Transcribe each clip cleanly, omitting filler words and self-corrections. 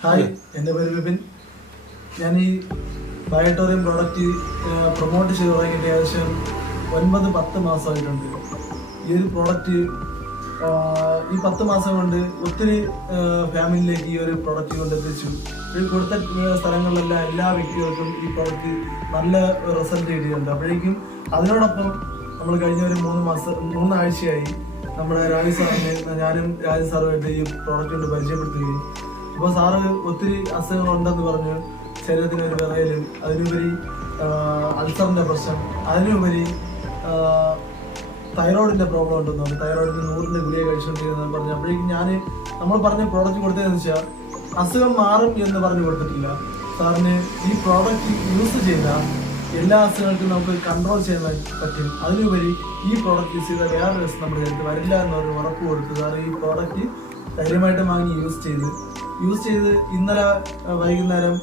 Hi, എൻ്റെ പേര് വിപിൻ. ഞാൻ ഈ ബയോട്ടോറിയം പ്രോഡക്റ്റ് പ്രൊമോട്ട് ചെയ്ത് തുടങ്ങിയിട്ട് ഏകദേശം 9-10 മാസമായിട്ടുണ്ട്. ഈ ഒരു പ്രോഡക്റ്റ് ഈ 10 മാസം കൊണ്ട് ഒത്തിരി ഫാമിലിയിലേക്ക് ഈ ഒരു പ്രോഡക്റ്റ് കൊണ്ടെത്തിച്ചു. ഈ കൊടുത്ത സ്ഥലങ്ങളിലെല്ലാം എല്ലാ വ്യക്തികൾക്കും ഈ പ്രോഡക്റ്റ് നല്ല റിസൾട്ട് കിട്ടിയിട്ടുണ്ട്. അപ്പോഴേക്കും അതിനോടൊപ്പം നമ്മൾ കഴിഞ്ഞ ഒരു 3 ആഴ്ചയായി നമ്മുടെ രാജു സാറിന് ഞാനും രാജു സാറുമായിട്ട് ഈ പ്രോഡക്റ്റ് കൊണ്ട് പരിചയപ്പെടുത്തുകയും അപ്പോൾ സാറ് ഒത്തിരി അസുഖങ്ങളുണ്ടെന്ന് പറഞ്ഞു. ശരീരത്തിന് ഒരു വിറയലും, അതിനുപരി അൾസറിൻ്റെ പ്രശ്നം, അതിനുപരി തൈറോയിഡിൻ്റെ പ്രോബ്ലം ഉണ്ടെന്ന് പറഞ്ഞു. തൈറോയിഡിന് 100ന്റെ ഗുളിക കഴിച്ചുകൊണ്ടിരുന്നെന്ന് പറഞ്ഞു. അപ്പോഴേക്കും നമ്മൾ പറഞ്ഞ പ്രോഡക്റ്റ് കൊടുത്തതെന്ന് വെച്ചാൽ അസുഖം മാറും എന്ന് പറഞ്ഞു കൊടുത്തിട്ടില്ല. സാറിന് ഈ പ്രോഡക്റ്റ് യൂസ് ചെയ്താൽ എല്ലാ അസുഖങ്ങൾക്കും നമുക്ക് കൺട്രോൾ ചെയ്യാൻ പറ്റും. അതിനുപരി ഈ പ്രോഡക്റ്റ് യൂസ് ചെയ്താൽ വേറെ രസം നമ്മുടെ ഹെൽത്ത് വരില്ല എന്നൊരു ഉറപ്പ് കൊടുത്തു. സാർ ഈ പ്രോഡക്റ്റ് ധൈര്യമായിട്ട് വാങ്ങി യൂസ് ചെയ്ത് ഇന്നലെ വൈകുന്നേരം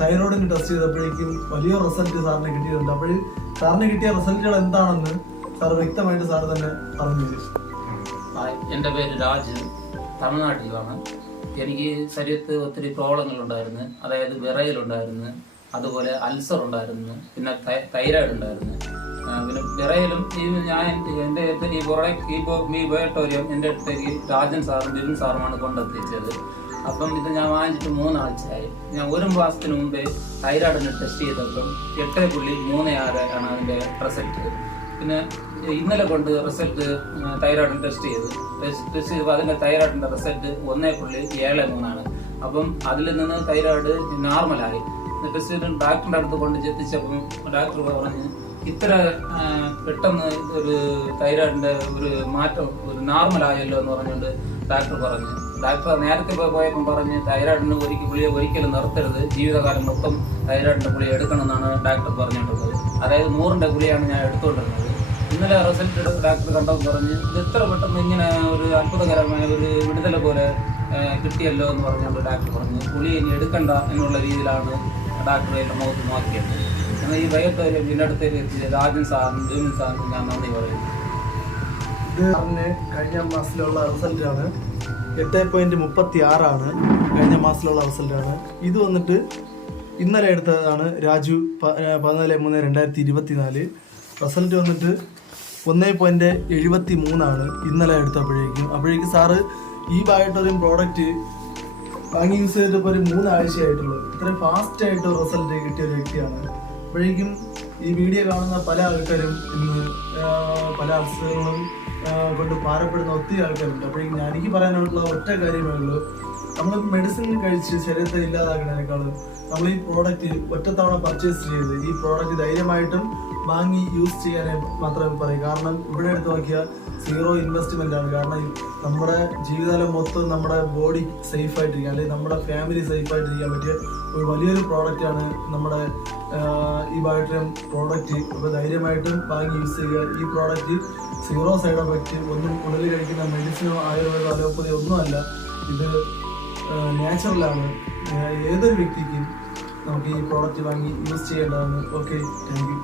തൈറോയിഡിന് ടെസ്റ്റ് ചെയ്തപ്പോഴേക്കും വലിയ റിസൾട്ട് സാറിന് കിട്ടിയിട്ടുണ്ട്. അപ്പോൾ സാറിന് കിട്ടിയ റിസൾട്ടുകൾ എന്താണെന്ന് സാർ വ്യക്തമായിട്ട് സാർ തന്നെ പറഞ്ഞു തരും. എൻ്റെ പേര് രാജ്, തമിഴ്നാട്ടിലാണ്. എനിക്ക് ശരീരത്ത് ഒത്തിരി പ്രോബ്ലങ്ങൾ ഉണ്ടായിരുന്നു. അതായത് വിറയലുണ്ടായിരുന്നു, അതുപോലെ അൾസർ ഉണ്ടായിരുന്നു, പിന്നെ തൈറോയിഡ് ഉണ്ടായിരുന്നു. പിന്നെ വിറയലും ഈ ബയോട്ടോറിയം എൻ്റെ അടുത്തേക്ക് രാജൻ സാറും ബിപിൻ സാറുമാണ് കൊണ്ടെത്തിച്ചത്. അപ്പം ഇത് ഞാൻ വാങ്ങിച്ചിട്ട് 3 ആഴ്ചയായി. ഞാൻ 1 മാസത്തിന് മുമ്പേ തൈറോയിഡിന് ടെസ്റ്റ് ചെയ്തപ്പം 8.36 ആണ് അതിൻ്റെ റിസൾട്ട്. പിന്നെ ഇന്നലെ കൊണ്ട് റിസൾട്ട് തൈറോയിഡിന് ടെസ്റ്റ് ചെയ്തപ്പോൾ അതിൻ്റെ തൈറോയിഡിൻ്റെ റിസൾട്ട് 1.73 ആണ്. അപ്പം അതിൽ നിന്ന് തൈറോയിഡ് നോർമലായി. ടെസ്റ്റ് ചെയ്തിട്ട് ഡോക്ടറിൻ്റെ അടുത്ത് കൊണ്ട് എത്തിച്ചപ്പം ഡോക്ടർ പറഞ്ഞ് ഇത്ര പെട്ടെന്ന് ഒരു തൈറോയിഡിൻ്റെ ഒരു മാറ്റം ഒരു നോർമലായല്ലോ എന്ന് പറഞ്ഞുകൊണ്ട് ഡോക്ടർ പറഞ്ഞു. ഡോക്ടർ നേരത്തെ പോയപ്പം പറഞ്ഞ് തൈറോയിഡിന് ഒരിക്കലും നിർത്തരുത്, ജീവിതകാലം മൊത്തം തൈറോയിഡിൻ്റെ ഗുളിക എടുക്കണമെന്നാണ് ഡോക്ടർ പറഞ്ഞിട്ടുള്ളത്. അതായത് 100ന്റെ ഗുളികയാണ് ഞാൻ എടുത്തുകൊണ്ടിരുന്നത്. ഇന്നലെ റിസൾട്ട് ഡോക്ടർ കണ്ടപ്പോൾ പറഞ്ഞ് ഇത് എത്ര പെട്ടെന്ന് ഇങ്ങനെ ഒരു അത്ഭുതകരമായ ഒരു വിടുതല പോലെ കിട്ടിയല്ലോ എന്ന് പറഞ്ഞുകൊണ്ട് ഡോക്ടർ പറഞ്ഞു ഗുളിക ഇനി എടുക്കണ്ട എന്നുള്ള രീതിയിലാണ് ഡോക്ടർ എൻ്റെ മുഖത്ത് നോക്കിയത്. എന്നാൽ ഈ ബയോട്ടോറിയം ഇതിൻ്റെ അടുത്തേക്ക് എത്തിയ രാജൻ സാറിനും ബിപിൻ സാറിനും ഞാൻ നന്ദി പറയുന്നു. ഇത് സാറിന് കഴിഞ്ഞ മാസത്തിലുള്ള റിസൾട്ടാണ്. 8.36 കഴിഞ്ഞ മാസത്തിലുള്ള റിസൾട്ടാണ്. ഇത് വന്നിട്ട് ഇന്നലെ എടുത്തതാണ്. രാജു 14/3/2024. റിസൾട്ട് വന്നിട്ട് 1.73 ഇന്നലെ എടുത്തപ്പോഴേക്കും സാറ് ഈ ബയോട്ടോറിയം പ്രോഡക്റ്റ് വാങ്ങി യൂസ് ചെയ്തിപ്പോൾ ഒരു 3 ആഴ്ചയായിട്ടുള്ളൂ. ഇത്രയും ഫാസ്റ്റായിട്ട് റിസൾട്ട് കിട്ടിയ ഒരു വ്യക്തിയാണ്. അപ്പോഴേക്കും ഈ വീഡിയോ കാണുന്ന പല ആൾക്കാരും ഇന്ന് പല അസുഖങ്ങളും കൊണ്ട് ഭാരപ്പെടുന്ന ഒത്തിരി ആൾക്കാരുണ്ട്. അപ്പോഴേക്കും എനിക്ക് പറയാനുള്ള ഒറ്റ കാര്യമേ ഉള്ളൂ, നമ്മൾ മെഡിസിൻ കഴിച്ച് ശരീരത്തെ ഇല്ലാതാക്കുന്നതിനേക്കാളും നമ്മൾ ഈ പ്രോഡക്റ്റ് ഒറ്റത്തവണ പർച്ചേസ് ചെയ്ത് ഈ പ്രോഡക്റ്റ് ധൈര്യമായിട്ടും വാങ്ങി യൂസ് ചെയ്യാനേ മാത്രമേ പറയൂ. കാരണം ഇവിടെ എടുത്ത് നോക്കിയാൽ 0 ഇൻവെസ്റ്റ്മെൻ്റ് ആണ്. കാരണം നമ്മുടെ ജീവിതകാലം മൊത്തം നമ്മുടെ ബോഡി സേഫായിട്ടിരിക്കുക, അല്ലെങ്കിൽ നമ്മുടെ ഫാമിലി സേഫായിട്ടിരിക്കാൻ പറ്റിയ ഒരു വലിയൊരു പ്രോഡക്റ്റാണ് നമ്മുടെ ഈ ബയോട്ടോറിയം പ്രോഡക്റ്റ്. അപ്പോൾ ധൈര്യമായിട്ടും വാങ്ങി യൂസ് ചെയ്യുക. ഈ പ്രോഡക്റ്റ് 0 സൈഡ് എഫക്റ്റ്, ഒന്നും ഉള്ളിൽ കഴിക്കുന്ന മെഡിസിനോ ആയുർവേദോ അലോപ്പതിയോ ഒന്നുമല്ല. ഇത് നാച്ചുറലാണ്. ഏതൊരു വ്യക്തിക്കും നമുക്ക് ഈ പ്രോഡക്റ്റ് വാങ്ങി യൂസ് ചെയ്യേണ്ടതാണ്. Okay, thank you.